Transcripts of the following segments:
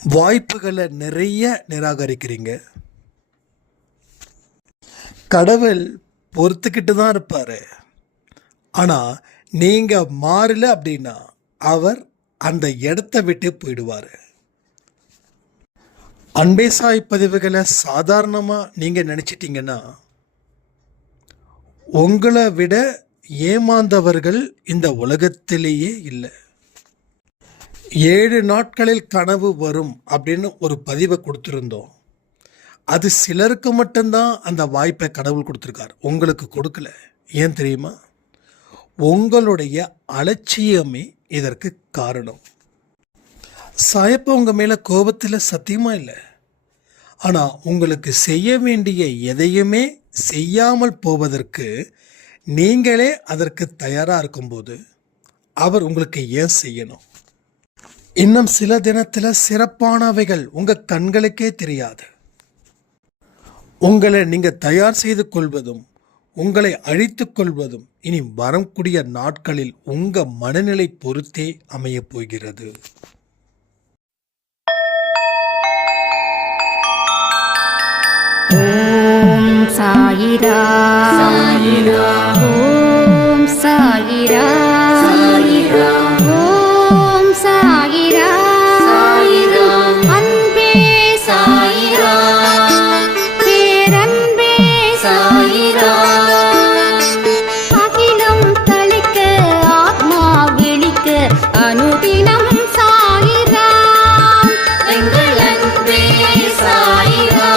வாய்ப்புகளை நிறைய நிராகரிக்கிறீங்க. கடவுள் பொறுத்துக்கிட்டு தான் இருப்பார். ஆனால் நீங்கள் மாறல அப்படின்னா அவர் அந்த இடத்த விட்டு போயிடுவார். அன்பே சாய் பதிவுகளை சாதாரணமாக நீங்கள் நினச்சிட்டிங்கன்னா உங்களை விட ஏமாந்தவர்கள் இந்த உலகத்திலேயே இல்லை. 7 நாட்களில் கனவு வரும் அப்படின்னு ஒரு பதிவை கொடுத்துருந்தோம். அது சிலருக்கு மட்டும்தான் அந்த வாய்ப்பை கடவுள் கொடுத்துருக்கார், உங்களுக்கு கொடுக்கல. ஏன் தெரியுமா? உங்களுடைய அலட்சியமே இதற்கு காரணம். சாயப்பா உங்கள் மேலே கோபத்தில் சத்தியமாக இல்லை. ஆனால் உங்களுக்கு செய்ய வேண்டிய எதையுமே செய்யாமல் போவதற்கு நீங்களே அதற்கு தயாராக இருக்கும்போது அவர் உங்களுக்கு ஏன் செய்யணும்? இன்னும் சில தினத்தில் சிறப்பானவைகள் உங்கள் கண்களுக்கே தெரியாது. உங்களை நீங்கள் தயார் செய்து கொள்வதும் உங்களை அழித்து கொள்வதும் இனி வரக்கூடிய நாட்களில் உங்கள் மனநிலை பொறுத்தே அமையப் போகிறது. ஓம் சாயிரா சாயிரா, ஓம் சாயிரா சாயிரா, ஓம் சாயிரா சாயிரா, அன்பே சாயிரா, பேரன்பே சாயிரா, அகிலம் தளிக்க ஆத்மா விழிக்க அனுதினம் சாயிரா, எங்கள் அன்பே சாயிரா.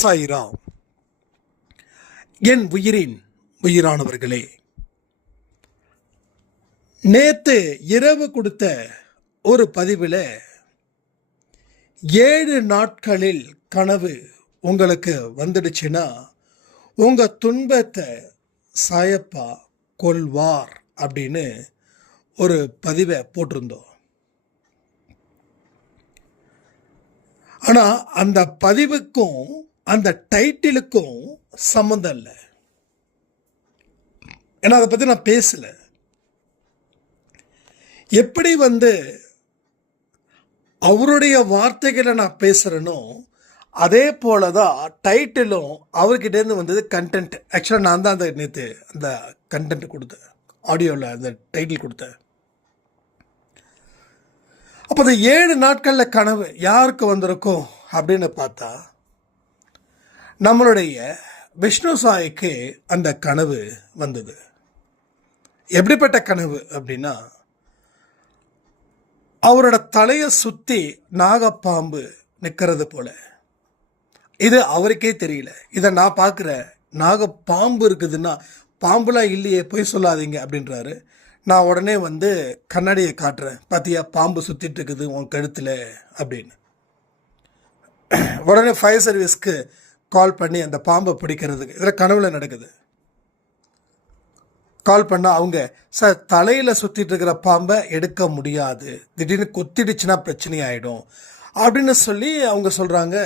சாய்ராம். என் உயிரின் உயிரானவர்களே, நேத்து இரவு கொடுத்த ஒரு பதிவில் 7 நாட்களில் கனவு உங்களுக்கு வந்துடுச்சுன்னா உங்கள் துன்பத்தை சாயப்பா கொள்வார் அப்படின்னு ஒரு பதிவை போட்டிருந்தோம். ஆனால் அந்த பதிவுக்கும் அந்த டைட்டிலுக்கும் சம்மந்தம் இல்லை. ஏன்னா அதை பற்றி நான் பேசலை. எப்படி அவருடைய வார்த்தைகளை நான் பேசுகிறேனோ அதே போல தான் டைட்டிலும் அவர்கிட்டேருந்து வந்தது. கண்டென்ட் ஆக்சுவலாக நான் தான் அந்த நேற்று அந்த கண்டென்ட் கொடுத்தேன், ஆடியோவில் அந்த டைட்டில் கொடுத்தேன். அப்போ அந்த 7 நாட்களில் கனவு யாருக்கு வந்திருக்கும் அப்படின்னு பார்த்தா நம்மளுடைய விஷ்ணு சாய்க்கு அந்த கனவு வந்தது. எப்படிப்பட்ட கனவு அப்படின்னா, அவரோட தலையை சுற்றி நாகப்பாம்பு நிற்கிறது போல. இது அவருக்கே தெரியல. இதை நான் பார்க்குறேன், நாகப்பாம்பு இருக்குதுன்னா பாம்புலாம் இல்லையே, போய் சொல்லாதீங்க அப்படின்றாரு. நான் உடனே கண்ணாடியை காட்டுறேன், பார்த்தியா பாம்பு சுற்றிட்டு இருக்குது உன் கழுத்தில் அப்படின்னு. உடனே ஃபயர் சர்வீஸ்க்கு கால் பண்ணி அந்த பாம்பை பிடிக்கிறதுக்கு, இதில் கனவுல நடக்குது. கால் பண்ணால் அவங்க, சார் தலையில் சுற்றிட்டு இருக்கிற பாம்பை எடுக்க முடியாது, திடீர்னு கொத்திடுச்சுன்னா பிரச்சனை ஆகிடும் அப்படின்னு சொல்லி அவங்க சொல்கிறாங்க.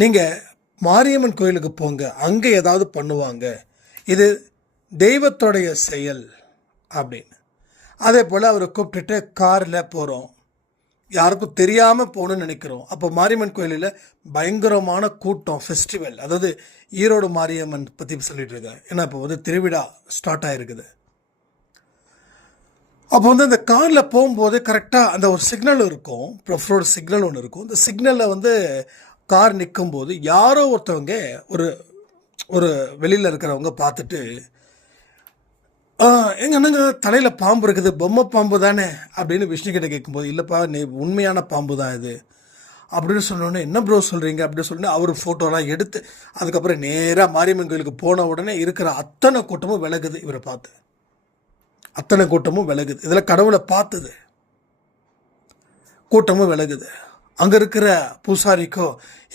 நீங்கள் மாரியம்மன் கோயிலுக்கு போங்க, அங்கே ஏதாவது பண்ணுவாங்க, இது தெய்வத்தோடைய செயல் அப்படின்னு. அதே போல் அவரை கூப்பிட்டுட்டு காரில் போகிறோம், யாருக்கும் தெரியாமல் போகணுன்னு நினைக்கிறோம். அப்போ மாரியம்மன் கோயிலில் பயங்கரமான கூட்டம், ஃபெஸ்டிவல். அதாவது ஈரோடு மாரியம்மன் பற்றி சொல்லிட்டு இருக்கேன். ஏன்னா இப்போ திருவிழா ஸ்டார்ட் ஆகிருக்குது. அப்போ அந்த காரில் போகும்போது கரெக்டாக அந்த ஒரு சிக்னல் இருக்கும், ப்ரொஃப்ரோடு சிக்னல் ஒன்று இருக்கும். இந்த சிக்னலில் கார் நிற்கும்போது யாரோ ஒருத்தவங்க ஒரு வெளியில் இருக்கிறவங்க பார்த்துட்டு, எங்கள் அண்ணங்க தலையில் பாம்பு இருக்குது, பொம்மை பாம்பு தானே அப்படின்னு விஷ்ணுக்கிட்ட கேட்கும்போது, இல்லைப்பா நீ உண்மையான பாம்பு தான் இது அப்படின்னு சொன்னோடனே, என்ன ப்ரோ சொல்கிறீங்க அப்படின்னு சொன்னோன்னே அவர் ஃபோட்டோலாம் எடுத்து அதுக்கப்புறம் நேராக மாரியம்மன் கோயிலுக்கு போன உடனே இருக்கிற அத்தனை கூட்டமும் விலகுது இவரை பார்த்து. அத்தனை கூட்டமும் விலகுது. இதில் கடவுளை பார்த்தது கூட்டமும் விலகுது. அங்கே இருக்கிற பூசாரிக்கோ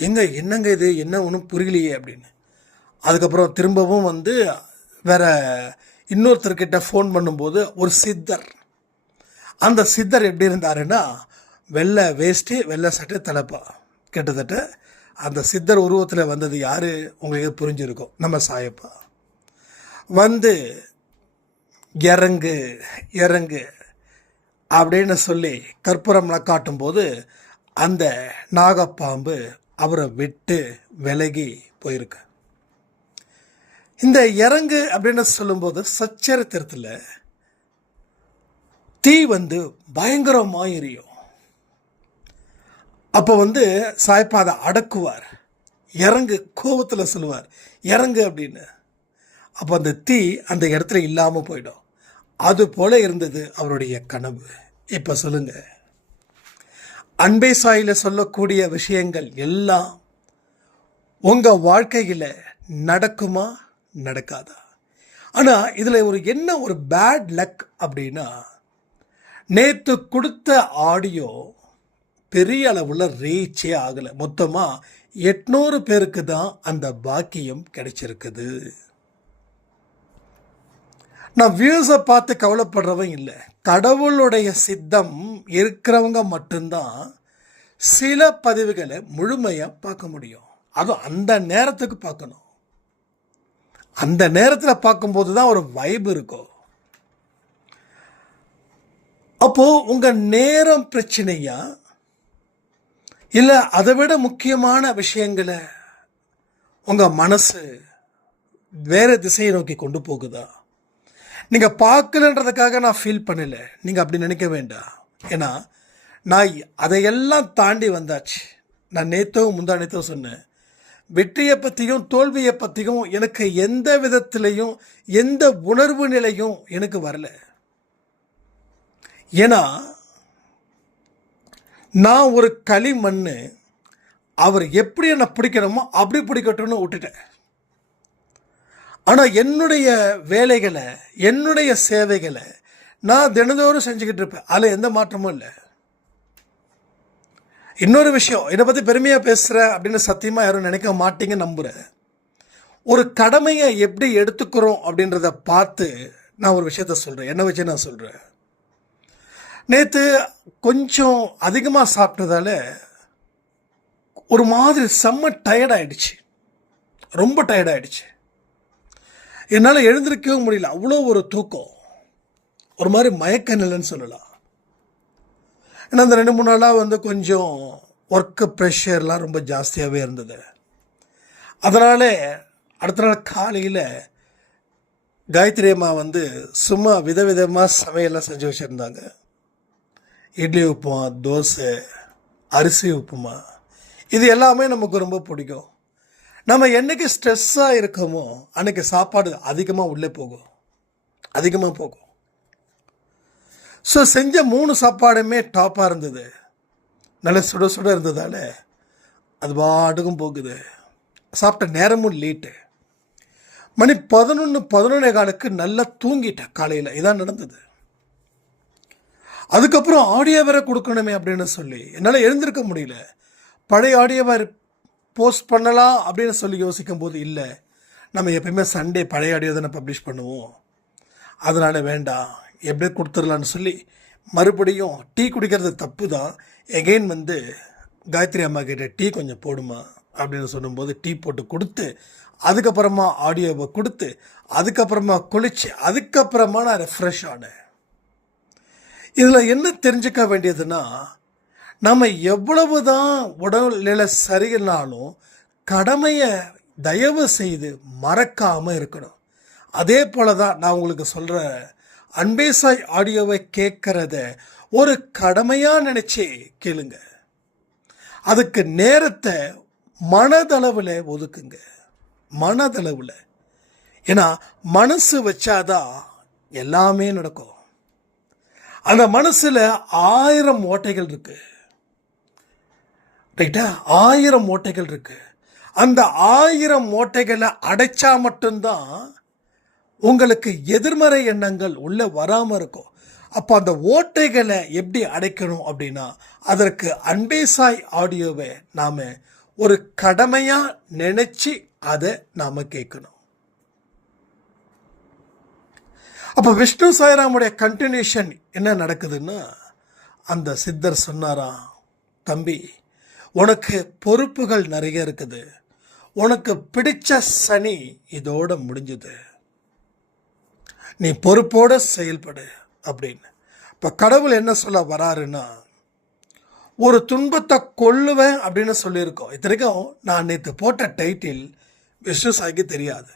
என்னங்க இது, என்ன ஒன்றும் புரியலையே அப்படின்னு. அதுக்கப்புறம் திரும்பவும் வந்து வேற இன்னொருத்தர்கிட்ட ஃபோன் பண்ணும்போது ஒரு சித்தர், அந்த சித்தர் எப்படி இருந்தாருன்னா வெள்ளை வேஷ்டி வெள்ளை சட்டை தலைப்பா, கிட்டத்தட்ட அந்த சித்தர் உருவத்தில் வந்தது யார் உங்களுக்கு புரிஞ்சிருக்கும், நம்ம சாயப்பா. வந்து இறங்கு இறங்கு அப்படின்னு சொல்லி கற்பூரம்லாம் காட்டும்போது அந்த நாகப்பாம்பு அவரை விட்டு விலகி போயிருக்கு. இந்த இறங்கு அப்படின்னு சொல்லும்போது சச்சரித்திரத்தில் தீ வந்து பயங்கரமாக எரியும். அப்போ வந்து சாய்ப்பா அதை அடக்குவார், இறங்கு கோபத்தில் சொல்லுவார் இறங்கு அப்படின்னு. அப்போ அந்த தீ அந்த இடத்துல இல்லாமல் போயிடும். அது போல இருந்தது அவருடைய கனவு. இப்போ சொல்லுங்க, அன்பே சாயில சொல்லக்கூடிய விஷயங்கள் எல்லாம் உங்கள் வாழ்க்கையில் நடக்குமா நடக்காதா? ஆனால் இதில் ஒரு பேட் லக் அப்படின்னா, நேற்று கொடுத்த ஆடியோ பெரிய அளவில் ரீச்சே ஆகலை. மொத்தமாக 800 பேருக்கு தான் அந்த பாக்கியம் கிடைச்சிருக்குது. நான் வியூஸை பார்த்து கவலைப்படுறவன் இல்லை. கடவுளுடைய சித்தம் இருக்கிறவங்க மட்டும்தான் சில பதிவுகளை முழுமையாக பார்க்க முடியும். அதுவும் அந்த நேரத்துக்கு பார்க்கணும். அந்த நேரத்தில் பார்க்கும்போது தான் ஒரு வைப் இருக்கும். அப்போது உங்கள் நேரம் பிரச்சனையா, இல்லை அதை விட முக்கியமான விஷயங்களை உங்கள் மனசு வேறு திசையை நோக்கி கொண்டு போகுதா? நீங்கள் பார்க்கலன்றதுக்காக நான் ஃபீல் பண்ணலை, நீங்கள் அப்படி நினைக்க வேண்டாம். ஏன்னா நான் அதையெல்லாம் தாண்டி வந்தாச்சு. நான் நேற்றோ முந்தா நேற்றோ சொன்னேன், வெற்றியை பற்றியும் தோல்வியை பற்றியும் எனக்கு எந்த விதத்திலையும் எந்த உணர்வு நிலையும் எனக்கு வரல. ஏன்னா நான் ஒரு களிமண், அவர் எப்படி என்னை பிடிக்கணுமோ அப்படி பிடிக்கட்டும்னு விட்டுட்டேன். ஆனால் என்னுடைய வேலைகளை என்னுடைய சேவைகளை நான் தினந்தோறும் செஞ்சுக்கிட்டு இருப்பேன். அதில் எந்த மாற்றமும் இல்லை. இன்னொரு விஷயம், என்னை பற்றி பெருமையாக பேசுகிறேன் அப்படின்னு சத்தியமாக யாரும் நினைக்க மாட்டீங்க நம்புகிறேன். ஒரு கடமையை எப்படி எடுத்துக்கிறோம் அப்படின்றத பார்த்து நான் ஒரு விஷயத்த சொல்கிறேன். என்ன வச்சு நான் சொல்கிறேன், நேற்று கொஞ்சம் அதிகமாக சாப்பிட்டதால ஒரு மாதிரி செம்ம டயர்டாயிடுச்சு, ரொம்ப டயர்டாயிடுச்சு. என்னால் எழுந்திருக்கவும் முடியல, அவ்வளோ ஒரு தூக்கம், ஒரு மாதிரி மயக்க நிலைன்னு சொல்லலாம். ஏன்னா அந்த 2-3 நாளாக வந்து கொஞ்சம் ஒர்க்கு ப்ரெஷர்லாம் ரொம்ப ஜாஸ்தியாகவே இருந்தது. அதனால் அடுத்த நாள் காலையில் காயத்ரி அம்மா வந்து சும்மா விதவிதமாக சமையல்லாம் செஞ்சு வச்சுருந்தாங்க. இட்லி உப்புமா, தோசை, அரிசி உப்புமா, இது எல்லாமே நமக்கு ரொம்ப பிடிக்கும். நம்ம என்றைக்கு ஸ்ட்ரெஸ்ஸாக இருக்கோமோ அன்றைக்கி சாப்பாடு அதிகமாக உள்ளே போகும், அதிகமாக போகும். ஸோ செஞ்ச 3 சாப்பாடுமே டாப்பாக இருந்தது, நல்ல சுட சுட இருந்ததால் அது பாட்டுக்கும் போகுது. சாப்பிட்ட நேரமும் லேட்டு, மணி 11-11:15 நல்லா தூங்கிட்டேன் காலையில். இதான் நடந்தது. அதுக்கப்புறம் ஆடியோ வேற கொடுக்கணுமே அப்படின்னு சொல்லி என்னால் எழுந்திருக்க முடியல. பழைய ஆடியோவை போஸ்ட் பண்ணலாம் அப்படின்னு சொல்லி யோசிக்கும் போது, இல்லை நம்ம எப்பயுமே சண்டே பழைய ஆடியோ தானே பப்ளிஷ் பண்ணுவோம், அதனால் வேண்டாம் எப்படியே கொடுத்துடலான்னு சொல்லி மறுபடியும் டீ குடிக்கிறது தப்பு தான். எகெயின் வந்து காயத்ரி அம்மா கிட்ட டீ கொஞ்சம் போடுமா அப்படின்னு சொல்லும்போது டீ போட்டு கொடுத்து, அதுக்கப்புறமா ஆடியோவை கொடுத்து, அதுக்கப்புறமா குளிச்சு, அதுக்கப்புறமா நான் ரெஃப்ரெஷ் ஆனேன். இதில் என்ன தெரிஞ்சுக்க வேண்டியதுன்னா, நம்ம எவ்வளவு தான் உடல்நிலை சரியில்லைனாலும் கடமையை தயவு செய்து மறக்காமல் இருக்கணும். அதே போல தான் நான் உங்களுக்கு சொல்கிற அன்பே சாய் ஆடியோவை கேட்குறத ஒரு கடமையாக நினச்சி கேளுங்க. அதுக்கு நேரத்தை மனதளவில் ஒதுக்குங்க, மனதளவில். ஏன்னா மனசு வச்சாதான் எல்லாமே நடக்கும். அந்த மனசில் 1000 ஓட்டைகள் இருக்கு, ரைட்டா? 1000 ஓட்டைகள் இருக்கு. அந்த 1000 ஓட்டைகளை அடைச்சா மட்டும்தான் உங்களுக்கு எதிர்மறை எண்ணங்கள் உள்ள வராமல் இருக்கும். அப்போ அந்த ஓட்டைகளை எப்படி அடைக்கணும் அப்படின்னா, அதற்கு அன்பே சாய் ஆடியோவை நாம் ஒரு கடமையாக நினச்சி அதை நாம் கேட்கணும். அப்போ விஷ்ணு சாய்ராமுடைய கண்டினியூஷன் என்ன நடக்குதுன்னா, அந்த சித்தர் சொன்னாராம், தம்பி உனக்கு பொறுப்புகள் நிறைய இருக்குது, உனக்கு பிடிச்ச சனி இதோட முடிஞ்சுது, நீ பொறுப்போடு செயல்படு அப்படின்னு. இப்போ கடவுள் என்ன சொல்ல வராருன்னா, ஒரு துன்பத்தை கொல்லுவேன் அப்படின்னு சொல்லியிருக்கோம். இத்தனைக்கும் நான் நேற்று போட்ட டைட்டில் விஷ்ணு சாய்க்கு தெரியாது.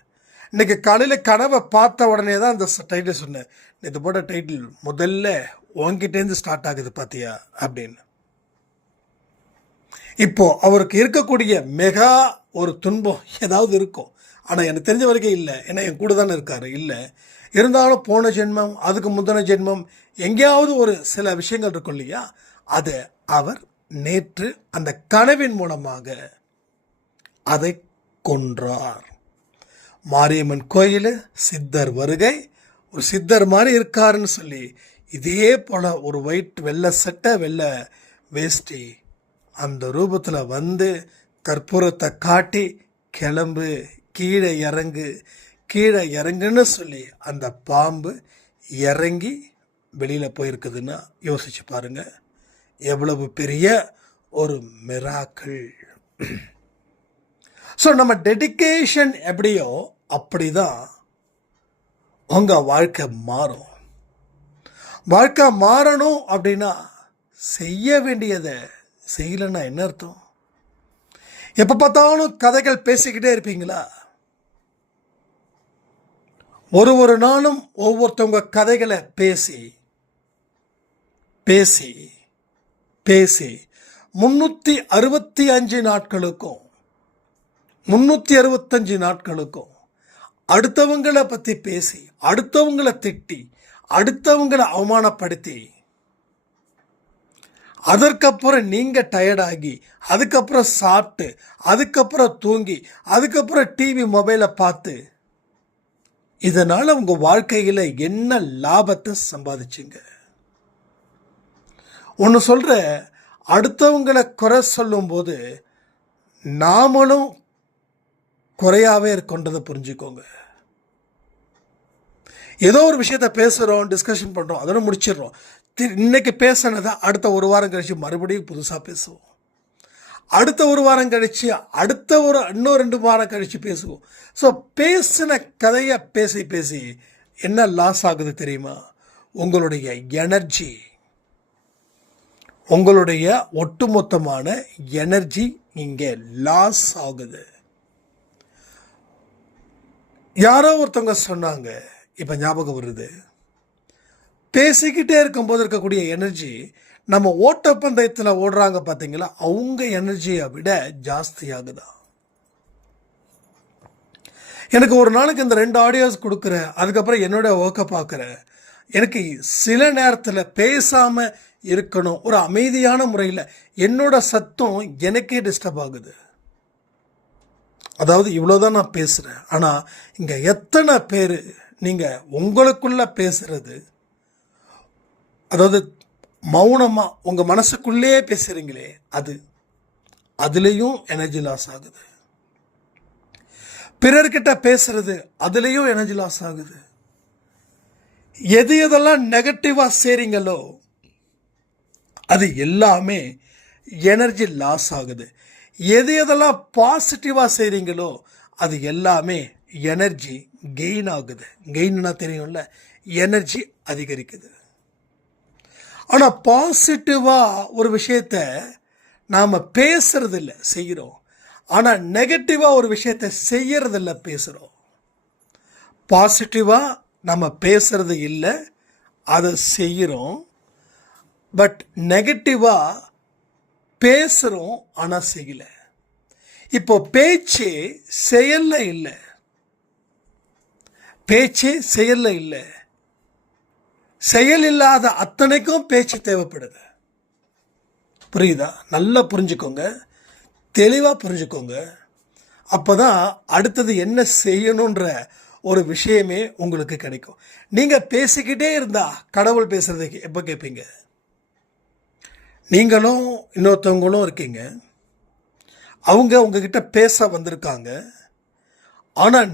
இன்றைக்கி காலையில் கனவை பார்த்த உடனே தான் அந்த டைட்டில் சொன்னேன். நேற்று போட்ட டைட்டில் முதல்ல உங்ககிட்டேருந்து ஸ்டார்ட் ஆகுது பார்த்தியா அப்படின்னு. இப்போது அவருக்கு இருக்கக்கூடிய மெகா ஒரு துன்பம் ஏதாவது இருக்கும். ஆனால் எனக்கு தெரிஞ்ச வரைக்கும் இல்லை, ஏன்னா என் கூட தானே இருக்கார். இல்லை இருந்தாலும் போன ஜென்மம், அதுக்கு முந்தின ஜென்மம், எங்கேயாவது ஒரு சில விஷயங்கள் இருக்கும் இல்லையா, அதை அவர் நேற்று அந்த கனவின் மூலமாக அதை கொன்றார். மாரியம்மன் கோயில் சித்தர் வருகை, ஒரு சித்தர் மாதிரி இருக்காருன்னு சொல்லி இதே போல் ஒரு ஒயிட் வெள்ளை சட்டை வெள்ளை வேஷ்டி அந்த ரூபத்தில் வந்து கற்பூரத்தை காட்டி கிளம்பு கீழே இறங்கு கீழே இறங்குன்னு சொல்லி அந்த பாம்பு இறங்கி வெளியில் போயிருக்குதுன்னா யோசிச்சு பாருங்க, எவ்வளவு பெரிய ஒரு மிராக்கிள். ஸோ நம்ம டெடிகேஷன் எப்படியோ அப்படி தான் உங்கள் வாழ்க்கை மாறும். வாழ்க்கை மாறணும் அப்படின்னா செய்ய வேண்டியதை செய்யலைன்னா என்ன அர்த்தம்? எப்போ பார்த்தாலும் கதைகள் பேசிக்கிட்டே இருப்பீங்களா? ஒரு நாளும் ஒவ்வொருத்தவங்க கதைகளை பேசி பேசி பேசி 365 நாட்களுக்கும் 365 நாட்களுக்கும் அடுத்தவங்களை பற்றி பேசி, அடுத்தவங்களை திட்டி, அடுத்தவங்களை அவமானப்படுத்தி, அதற்கப்புறம் நீங்கள் டயர்டாகி, அதுக்கப்புறம் சாப்பிட்டு, அதுக்கப்புறம் தூங்கி, அதுக்கப்புறம் டிவி மொபைலை பார்த்து, இதனால் உங்கள் வாழ்க்கையில் என்ன லாபத்தை சம்பாதிச்சிங்க? ஒன்று சொல்கிற, அடுத்தவங்களை குறை சொல்லும்போது நாமளும் குறையாவே இருக்கின்றதை புரிஞ்சுக்கோங்க. ஏதோ ஒரு விஷயத்தை பேசுகிறோம், டிஸ்கஷன் பண்ணுறோம், அதோட முடிச்சிடுறோம். இன்னைக்கு பேசினதை அடுத்த ஒரு வாரம் கழித்து மறுபடியும் புதுசாக பேசுவோம். அடுத்த ஒரு வாரம் கழித்து அடுத்த இன்னும் 2 வாரம் கழித்து பேசுவோம். ஸோ பேசின கதையை பேசி பேசி என்ன லாஸ் ஆகுது தெரியுமா? உங்களுடைய எனர்ஜி, உங்களுடைய ஒட்டுமொத்தமான எனர்ஜி இங்கே லாஸ் ஆகுது. யாரோ ஒருத்தவங்க சொன்னாங்க, இப்போ ஞாபகம் வருது, பேசிக்கிட்டே இருக்கும்போது இருக்கக்கூடிய எனர்ஜி நம்ம ஓட்டப்பந்தயத்தில் ஓடுறாங்க பார்த்தீங்களா, அவங்க எனர்ஜியை விட ஜாஸ்தி ஆகுதா? எனக்கு ஒரு நாளைக்கு இந்த 2 ஆடியோஸ் கொடுக்குறேன், அதுக்கப்புறம் என்னோட ஒர்க்கை பார்க்குறேன். எனக்கு சில நேரத்தில் பேசாமல் இருக்கணும், ஒரு அமைதியான முறையில் என்னோட சத்தம் எனக்கே டிஸ்டர்ப் ஆகுது. அதாவது இவ்வளோதான் நான் பேசுகிறேன், ஆனால் இங்கே எத்தனை பேர் நீங்கள் உங்களுக்குள்ளே பேசுகிறது, அதாவது மௌனமாக உங்கள் மனசுக்குள்ளே பேசுகிறீங்களே, அதுலேயும் எனர்ஜி லாஸ் ஆகுது. பிறர்கிட்ட பேசுறது, அதுலேயும் எனர்ஜி லாஸ் ஆகுது. எதெல்லாம் நெகட்டிவாக செய்கிறீங்களோ அது எல்லாமே எனர்ஜி லாஸ் ஆகுது. எதெல்லாம் பாசிட்டிவாக செய்கிறீங்களோ அது எல்லாமே எனர்ஜி கெயின் ஆகுது. கெயின்னா தெரியும்ல, எனர்ஜி அதிகரிக்குது. ஆனால் பாசிட்டிவாக ஒரு விஷயத்தை நாம் பேசுறதில்ல, செய்கிறோம். ஆனால் நெகட்டிவாக ஒரு விஷயத்தை செய்யறதில்ல, பேசுகிறோம். பாசிட்டிவாக நம்ம பேசுறது இல்லை, அதை செய்கிறோம். பட் நெகட்டிவாக பேசுகிறோம், ஆனால் செய்யலை. இப்போ பேச்சு செயலில் இல்லை, பேச்சு செயலில் இல்லை. செயல் இல்லாத அத்தனைக்கும் பேச்சு தேவைப்படுது. புரியுதா? நல்லா புரிஞ்சுக்கோங்க, தெளிவாக புரிஞ்சுக்கோங்க. அப்போ தான் அடுத்தது என்ன செய்யணுன்ற ஒரு விஷயமே உங்களுக்கு கிடைக்கும். நீங்கள் பேசிக்கிட்டே இருந்தா கடவுள் பேசுறதுக்கு எப்போ கேட்பீங்க? நீங்களும் இன்னொருத்தவங்களும் இருக்கீங்க, அவங்க உங்ககிட்ட பேச வந்திருக்காங்க. ஆனால்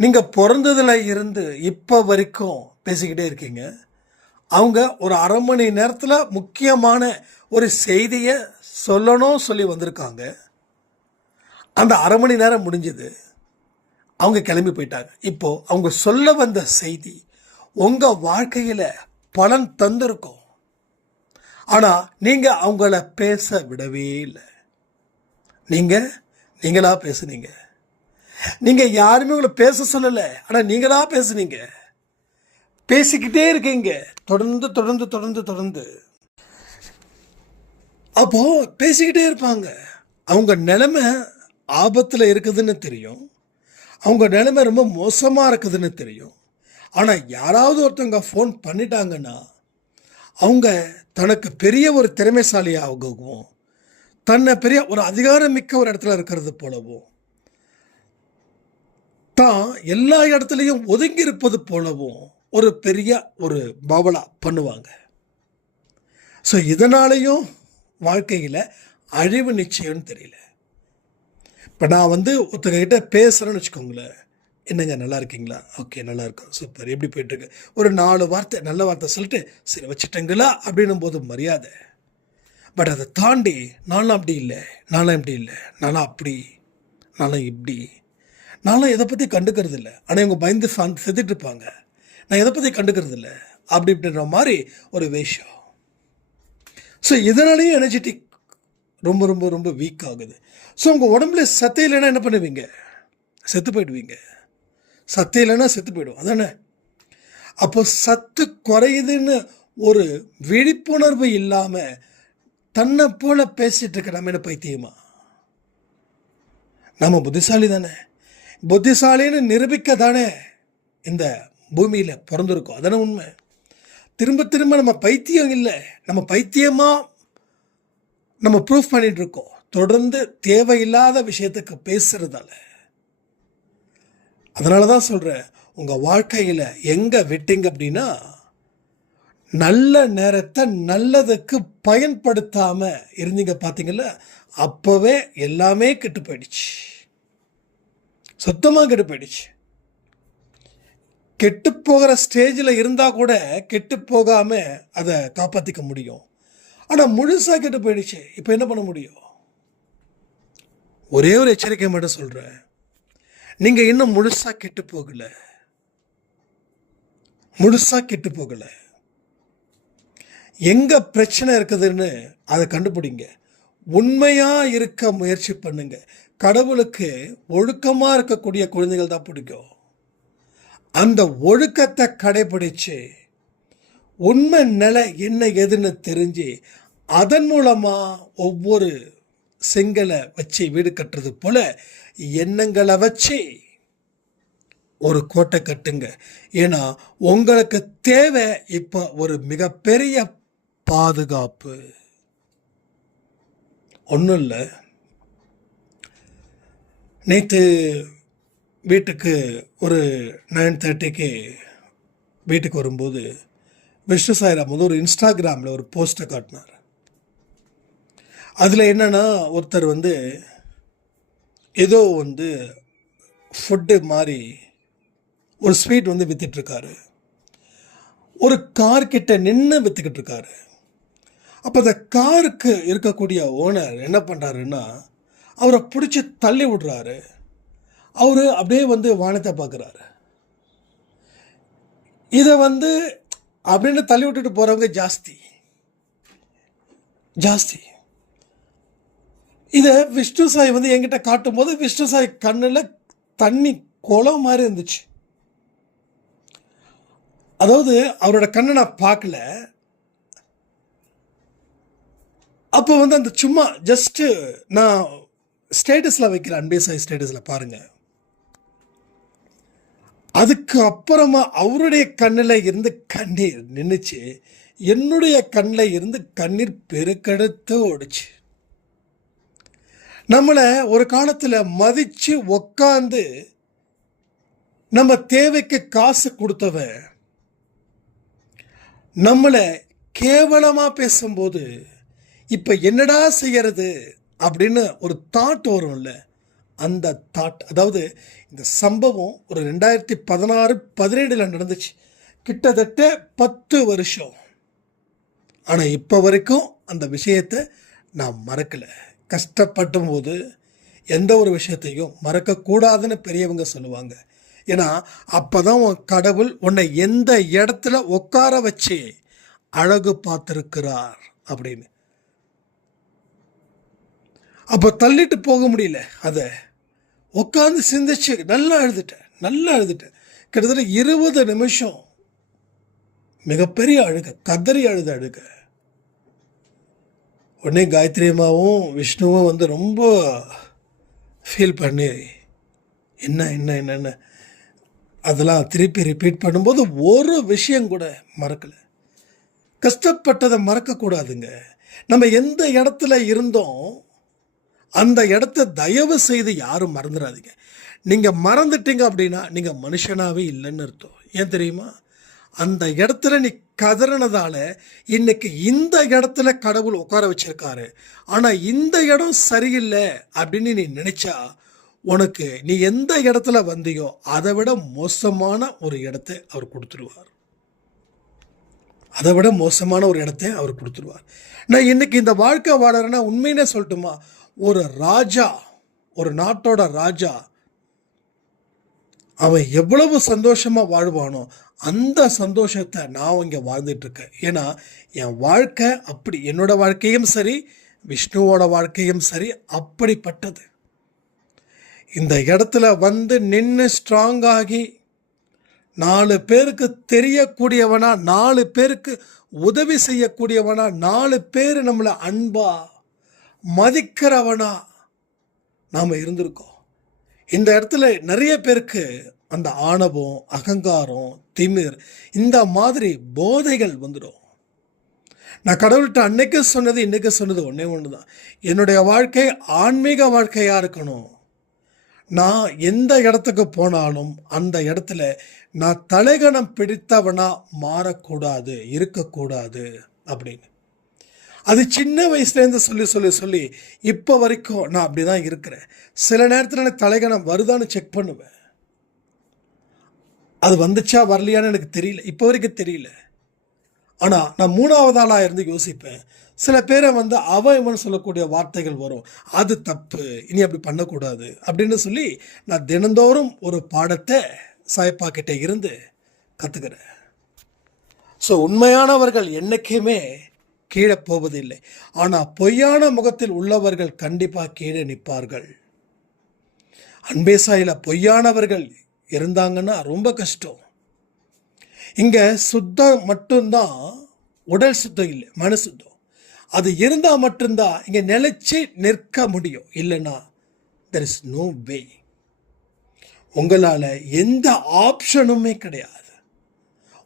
நீங்கள் பிறந்ததுல இருந்து இப்போ வரைக்கும் பேசிக்கிட்டே இருக்கீங்க. அவங்க ஒரு அரை மணி நேரத்தில் முக்கியமான ஒரு செய்தியை சொல்லி வந்திருக்காங்க. அந்த அரை மணி நேரம் முடிஞ்சது, அவங்க கிளம்பி போயிட்டாங்க. இப்போது அவங்க சொல்ல வந்த செய்தி உங்கள் வாழ்க்கையில் பலன் தந்திருக்கும். ஆனால் நீங்கள் அவங்கள பேச விடவே இல்லை. நீங்களா பேசுனீங்க. நீங்கள் யாருமே உங்களை பேச சொல்லலை, ஆனால் நீங்களா பேசுனீங்க. பேசிக்கிட்டே இருக்கீங்க, தொடர்ந்து. அப்போ பேசிக்கிட்டே இருப்பாங்க. அவங்க நிலைமை ஆபத்தில் இருக்குதுன்னு தெரியும், அவங்க நிலைமை ரொம்ப மோசமாக இருக்குதுன்னு தெரியும். ஆனால் யாராவது ஒருத்தவங்க ஃபோன் பண்ணிட்டாங்கன்னா அவங்க தனக்கு பெரிய ஒரு திறமைசாலியாகவும், தன்னை பெரிய ஒரு அதிகாரமிக்க ஒரு இடத்துல இருக்கிறது போலவும், தான் எல்லா இடத்துலையும் ஒதுங்கி இருப்பது போலவும் ஒரு பெரிய ஒரு பாவலா பண்ணுவாங்க. ஸோ இதனாலையும் வாழ்க்கையில் அழிவு நிச்சயம்னு தெரியல. இப்போ நான் ஒருத்தங்கிட்ட பேசுகிறேன்னு வச்சுக்கோங்களேன், என்னங்க நல்லா இருக்கீங்களா? ஓகே, நல்லா இருக்கும், சூப்பர், எப்படி போயிட்டுருக்கு? ஒரு 4 வார்த்தை நல்ல வார்த்தை சொல்லிட்டு சரி வச்சுட்டங்களா அப்படின்னும் போது மரியாதை. பட் அதை தாண்டி நானும் அப்படி இல்லை, நானும் இப்படி இல்லை, நானும் அப்படி, நானும் இப்படி, நானும் எதை பற்றி கண்டுக்கிறது இல்லை. ஆனால் இவங்க பயந்து செத்துட்டு இருப்பாங்க, நான் எதை பற்றி கண்டுக்கிறது இல்லை அப்படின்ற மாதிரி ஒரு வேஷம். ஸோ இதனாலேயும் எனர்ஜெட்டிக் ரொம்ப ரொம்ப ரொம்ப வீக் ஆகுது. ஸோ உங்கள் உடம்புல சத்து இல்லைன்னா என்ன பண்ணுவீங்க? செத்து போயிடுவீங்க. சத்து இல்லைன்னா செத்து போயிடும், அதானே? அப்போ சத்து குறையுதுன்னு ஒரு விழிப்புணர்வு இல்லாமல் தன்னை போல பேசிகிட்டு இருக்க நம்ம என்ன பைத்தியமா? நம்ம புத்திசாலி தானே, புத்திசாலின்னு நிரூபிக்க தானே இந்த பூமியில் பிறந்திருக்கோம், அதானே உண்மை. திரும்ப நம்ம பைத்தியம் இல்லை, நம்ம பைத்தியமாக நம்ம ப்ரூஃப் பண்ணிட்டு இருக்கோம் தொடர்ந்து தேவையில்லாத விஷயத்துக்கு பேசுறதால. அதனால தான் சொல்கிறேன், உங்கள் வாழ்க்கையில் எங்கே விட்டீங்க அப்படின்னா, நல்ல நேரத்தை நல்லதுக்கு பயன்படுத்தாமல் இருந்தீங்க பார்த்தீங்களா, அப்போவே எல்லாமே கெட்டு போயிடுச்சு, சுத்தமாக கெட்டு போயிடுச்சு. கெட்டு போகிற ஸ்டேஜில் இருந்தால் கூட கெட்டு போகாமல் அதை காப்பாற்றிக்க முடியும். ஆனால் முழுசாக கெட்டு போயிடுச்சு, இப்போ என்ன பண்ண முடியும்? ஒரே ஒரு எச்சரிக்கை மட்டும் சொல்கிறேன், நீங்கள் இன்னும் முழுசாக கெட்டு போகலை. எங்கே பிரச்சனை இருக்குதுன்னு அதை கண்டுபிடிங்க, உண்மையாக இருக்க முயற்சி பண்ணுங்க. கடவுளுக்கு ஒழுக்கமாக இருக்கக்கூடிய குழந்தைகள் தான் பிடிக்கும். அந்த ஒழுக்கத்தை கடைபிடிச்சு உண்மை நிலை என்ன ஏதுன்னு தெரிஞ்சு அதன் மூலமாக ஒவ்வொரு செங்கலை வச்சு வீடு கட்டுறது போல எண்ணங்களை வச்சு ஒரு கோட்டை கட்டுங்க. ஏன்னா உங்களுக்கு தேவை இப்போ ஒரு மிகப்பெரிய பாதுகாப்பு. ஒன்றும் இல்லை, நேற்று வீட்டுக்கு ஒரு 9:30க்கு வீட்டுக்கு வரும்போது விஷ்ணு சாய்ராம் ஒரு இன்ஸ்டாகிராமில் ஒரு போஸ்ட்டை காட்டினார். அதில் என்னென்னா, ஒருத்தர் ஏதோ ஃபுட்டு மாதிரி ஒரு ஸ்வீட் விற்றுட்ருக்காரு, ஒரு கார்கிட்ட நின்று விற்றுக்கிட்டு இருக்காரு. அப்போ அந்த காருக்கு இருக்கக்கூடிய ஓனர் என்ன பண்ணுறாருன்னா, அவரை பிடிச்சி தள்ளி விடுறாரு. அவர் அப்படியே வானத்தை பார்க்குறாரு. இதை அப்படின்னு தள்ளி விட்டுட்டு போகிறவங்க ஜாஸ்தி. இதை விஷ்ணு சாய் என்கிட்ட காட்டும் போது விஷ்ணு சாய் கண்ணில் தண்ணி குளம் மாதிரி இருந்துச்சு. அதாவது அவரோட கண்ணை நான் பார்க்கல. அப்போ அந்த சும்மா ஜஸ்ட்டு நான் ஸ்டேட்டஸில் வைக்கிறேன், அன்பே சாய் ஸ்டேட்டஸில் பாருங்கள். அதுக்கு அப்புறமா அவருடைய கண்ணில் இருந்து கண்ணீர் நின்றுச்சு, என்னுடைய கண்ணில் இருந்து கண்ணீர் பெருக்கெடுத்து ஓடிச்சு. நம்மளை ஒரு காலத்தில் மதித்து உக்காந்து நம்ம தேவைக்கு காசு கொடுத்தவன் நம்மளை கேவலமாக பேசும்போது இப்போ என்னடா செய்யறது அப்படின்னு ஒரு தாட் வரும்ல, அந்த தாட், அதாவது இந்த சம்பவம் ஒரு 2016-17 நடந்துச்சு. கிட்டத்தட்ட 10 வருஷம். ஆனால் இப்போ வரைக்கும் அந்த விஷயத்தை நான் மறக்கலை. கஷ்டப்படும் போது எந்த ஒரு விஷயத்தையும் மறக்கக்கூடாதுன்னு பெரியவங்க சொல்லுவாங்க. ஏன்னா அப்போ தான் உன் கடவுள் உன்னை எந்த இடத்துல உட்கார வச்சு அழகு பார்த்துருக்கிறார் அப்படின்னு. அப்போ தள்ளிட்டு போக முடியல, அதை உட்காந்து சிந்திச்சு நல்லா எழுதிட்டேன். கிட்டத்தட்ட 20 நிமிஷம் மிகப்பெரிய அழுக, கதறி அழுக. உடனே காயத்ரி அம்மாவும் விஷ்ணுவும் வந்து ரொம்ப ஃபீல் பண்ணி என்ன அதெல்லாம் திருப்பி ரிப்பீட் பண்ணும்போது ஒரு விஷயம் கூட மறக்கலை. கஷ்டப்பட்டதை மறக்கக்கூடாதுங்க. நம்ம எந்த இடத்துல இருந்தோம் அந்த இடத்த தயவு செய்து யாரும் மறந்துடாதீங்க. நீங்கள் மறந்துட்டீங்க அப்படின்னா நீங்கள் மனுஷனாகவே இல்லைன்னு அர்த்தம். ஏன் தெரியுமா? அந்த இடத்துல நீ கதறினதால இன்னைக்கு இந்த இடத்துல கடவுள் உட்கார வச்சிருக்காரு. ஆனால் இந்த இடம் சரியில்லை அப்படின்னு நீ நினைச்சா உனக்கு நீ எந்த இடத்துல வந்தியோ அதை விட மோசமான ஒரு இடத்தை அவர் கொடுத்துருவார். நான் இன்னைக்கு இந்த வாழ்க்கை வாழறேன்னா உண்மையிலே சொல்லட்டுமா, ஒரு ராஜா, ஒரு நாட்டோட ராஜா, அவன் எவ்வளவு சந்தோஷமா வாழ்வானோ அந்த சந்தோஷத்தை நான் இங்கே வாழ்ந்துட்டு இருக்கேன். ஏன்னா என் வாழ்க்கை அப்படி, என்னோட வாழ்க்கையும் சரி விஷ்ணுவோட வாழ்க்கையும் சரி அப்படிப்பட்டது. இந்த இடத்துல வந்து நின்று ஸ்ட்ராங் ஆகி 4 பேருக்கு தெரியக்கூடியவனா, 4 பேருக்கு உதவி செய்யக்கூடியவனா, 4 பேர் நம்மளை அன்பா மதிக்கிறவனா நாம் இருந்திருக்கோம். இந்த இடத்துல நிறைய பேருக்கு அந்த ஆணவம், அகங்காரம், திமிர், இந்த மாதிரி போதைகள் வந்துடும். நான் கடவுள்கிட்ட அன்னைக்கு சொன்னது இன்னைக்கு சொன்னது ஒன்று தான். என்னுடைய வாழ்க்கை ஆன்மீக வாழ்க்கையாக இருக்கணும். நான் எந்த இடத்துக்கு போனாலும் அந்த இடத்துல நான் தலைகணம் பிடித்தவனா மாறக்கூடாது, இருக்கக்கூடாது அப்படின்னு. அது சின்ன வயசுலேருந்து சொல்லி இப்போ வரைக்கும் நான் அப்படி தான் இருக்கிறேன். சில நேரத்தில் எனக்கு தலைகணம் வருதான்னு செக் பண்ணுவேன். அது வந்துச்சா வரலையான்னு எனக்கு தெரியல, இப்போ வரைக்கும் தெரியல. ஆனால் நான் 3வது ஆளாக இருந்து யோசிப்பேன். சில பேரை வந்து இவன் சொல்லக்கூடிய வார்த்தைகள் வரும், அது தப்பு, இனி அப்படி பண்ணக்கூடாது அப்படின்னு சொல்லி நான் தினந்தோறும் ஒரு பாடத்தை சாய்ப்பாக்கிட்ட இருந்து கற்றுக்கிறேன். ஸோ உண்மையானவர்கள் என்றைக்குமே கீழே போவதில்லை. ஆனால் பொய்யான முகத்தில் உள்ளவர்கள் கண்டிப்பாக கீழே நிற்பார்கள். அன்பே சாயில பொய்யானவர்கள் இருந்தாங்கன்னா ரொம்ப கஷ்டம். இங்கே சுத்தம் மட்டும்தான், உடல் சுத்தம் இல்லை, மன சுத்தம். அது இருந்தால் மட்டும்தான் இங்கே நிலைச்சி நிற்க முடியும். இல்லைன்னா தெர் இஸ் நோ வே. உங்களால் எந்த ஆப்ஷனுமே கிடையாது.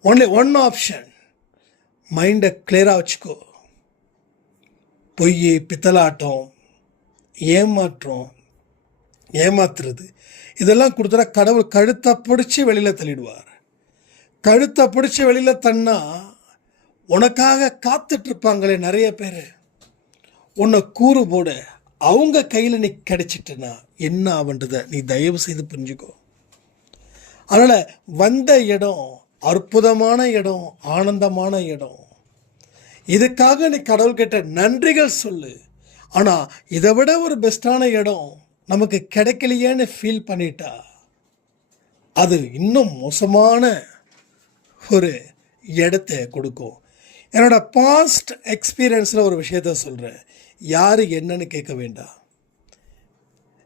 Only one option. மைண்டை கிளியராக வச்சுக்கோ. பொய், பித்தலாட்டம், ஏமாத்துறது இதெல்லாம் கொடுத்தா கடவுள் கழுத்தை பிடிச்சி வெளியில் தள்ளிடுவார். கழுத்தை பிடிச்சி வெளியில் தன்னா உனக்காக காத்துட்ருப்பாங்களே நிறைய பேர், உன்னை கூறு போட அவங்க கையில் நீ கிடைச்சிட்டுனா என்ன ஆகுன்றதை நீ தயவு செய்து புரிஞ்சுக்கோ. அதனால் வந்த இடம் அற்புதமான இடம், ஆனந்தமான இடம். இதுக்காக நீ கடவுள்கிட்ட நன்றிகள் சொல்லு. ஆனால் இதை விட ஒரு பெஸ்ட்டான இடம் நமக்கு கிடைக்கலையேன்னு ஃபீல் பண்ணிட்டா அது இன்னும் மோசமான ஒரு இடத்தை கொடுக்கும். என்னோட பாஸ்ட் எக்ஸ்பீரியன்ஸில் ஒரு விஷயத்த சொல்கிறேன். யார் என்னன்னு கேட்க வேண்டாம்.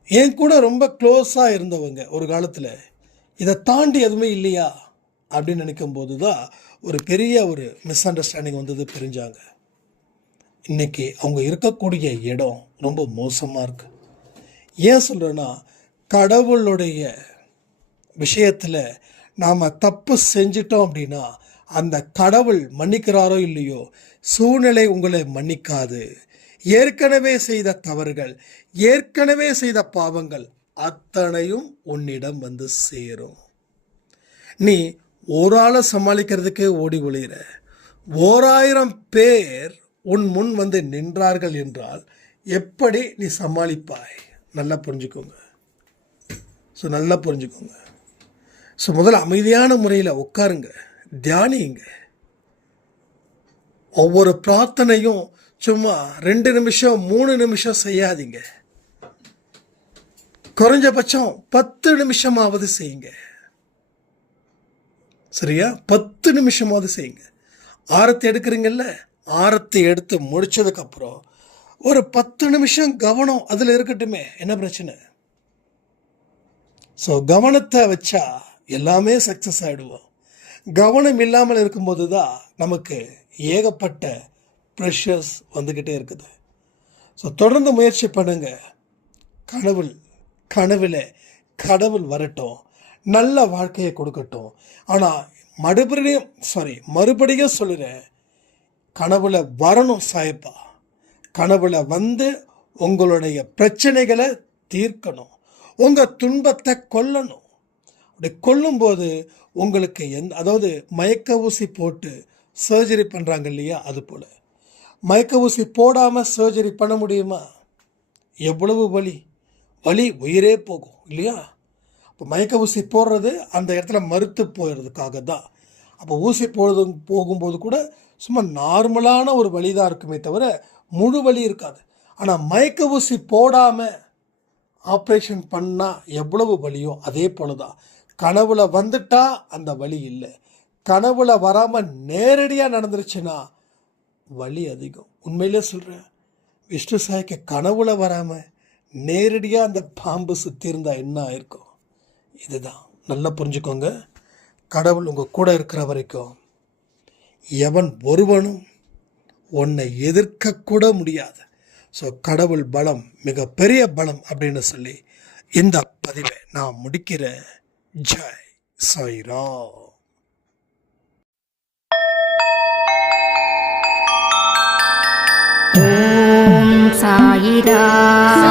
என் கூட ரொம்ப க்ளோஸாக இருந்தவங்க ஒரு காலத்தில் இதை தாண்டி எதுவுமே இல்லையா அப்படின்னு நினைக்கும்போது தான் ஒரு பெரிய ஒரு மிஸ் அண்டர்ஸ்டாண்டிங் வந்தது, பிரிஞ்சாங்க. இன்றைக்கி அவங்க இருக்கக்கூடிய இடம் ரொம்ப மோசமாக இருக்குது. ஏன் சொல்கிறேன்னா, கடவுளுடைய விஷயத்தில் நாம் தப்பு செஞ்சிட்டோம் அப்படின்னா அந்த கடவுள் மன்னிக்கிறாரோ இல்லையோ, சூழ்நிலை உங்களை மன்னிக்காது. ஏற்கனவே செய்த தவறுகள், ஏற்கனவே செய்த பாவங்கள் அத்தனையும் உன்னிடம் வந்து சேரும். நீ ஒரு ஆளை சமாளிக்கிறதுக்கே ஓடி ஒளிகிற, 1000 பேர் உன் முன் வந்து நின்றார்கள் என்றால் எப்படி நீ சமாளிப்பாய்? நல்லா புரிஞ்சுக்கோங்க. நல்லா புரிஞ்சுக்கோங்க. முதல்ல அமைதியான முறையில் உட்காருங்க, தியானிங்க. ஒவ்வொரு பிரார்த்தனையும் சும்மா 2 நிமிஷம் 3 நிமிஷம் செய்யாதீங்க. குறைஞ்சபட்சம் 10 நிமிஷமாவது செய்யுங்க. சரியா? 10 நிமிஷமாவது செய்யுங்க. ஆரத்தி எடுக்கிறீங்கல்ல, ஆரத்தி எடுத்து முடிச்சதுக்கப்புறம் ஒரு 10 நிமிஷம் கவனம் அதில் இருக்கட்டுமே, என்ன பிரச்சனை? கவனத்தை வச்சா எல்லாமே சக்ஸஸ் ஆகிடுவோம். கவனம் இல்லாமல் இருக்கும்போது தான் நமக்கு ஏகப்பட்ட ப்ரெஷர்ஸ் வந்துக்கிட்டே இருக்குது. தொடர்ந்து முயற்சி பண்ணுங்க. கனவில் கடவுள் வரட்டும், நல்ல வாழ்க்கையை கொடுக்கட்டும். ஆனால் மறுபடியும் சொல்லுறேன், கனவுல வரணும் சாயப்பா. கனவுல வந்து உங்களுடைய பிரச்சனைகளை தீர்க்கணும், உங்கள் துன்பத்தை கொல்லணும். அப்படி கொல்லும்போது உங்களுக்கு அதாவது மயக்க ஊசி போட்டு சர்ஜரி பண்ணுறாங்க இல்லையா, அது போல் மயக்க ஊசி போடாமல் சர்ஜரி பண்ண முடியுமா? எவ்வளவு வலி உயிரே போகும் இல்லையா? இப்போ மயக்க ஊசி போடுறது அந்த இடத்துல மறுத்து போயிடுறதுக்காக தான். அப்போ ஊசி போகும்போது கூட சும்மா நார்மலான ஒரு வலி தான் இருக்குமே தவிர முழு வலி இருக்காது. ஆனால் மயக்க ஊசி போடாமல் ஆப்ரேஷன் பண்ணால் எவ்வளவு வலியோ அதே போல தான் கனவுல வந்துட்டா அந்த வலி இல்லை. கனவுல வராமல் நேரடியாக நடந்துருச்சுன்னா வலி அதிகம். உண்மையிலே சொல்கிறேன், விஷ்ணு சாய்க்கு கனவுல வராமல் நேரடியாக அந்த பாம்பு சுற்றி இருந்தால் என்ன ஆயிருக்கும்? இதுதான் நல்லா புரிஞ்சுக்கோங்க. கடவுள் உங்கள் கூட இருக்கிற வரைக்கும் எவன் ஒருவனும் உன்னை எதிர்க்கக்கூட முடியாது. கடவுள் பலம் மிகப்பெரிய பலம் அப்படின்னு சொல்லி இந்த பதிவை நான் முடிக்கிறேன். ஜெய் சாய்ராம். ஓம் சாயிராம்.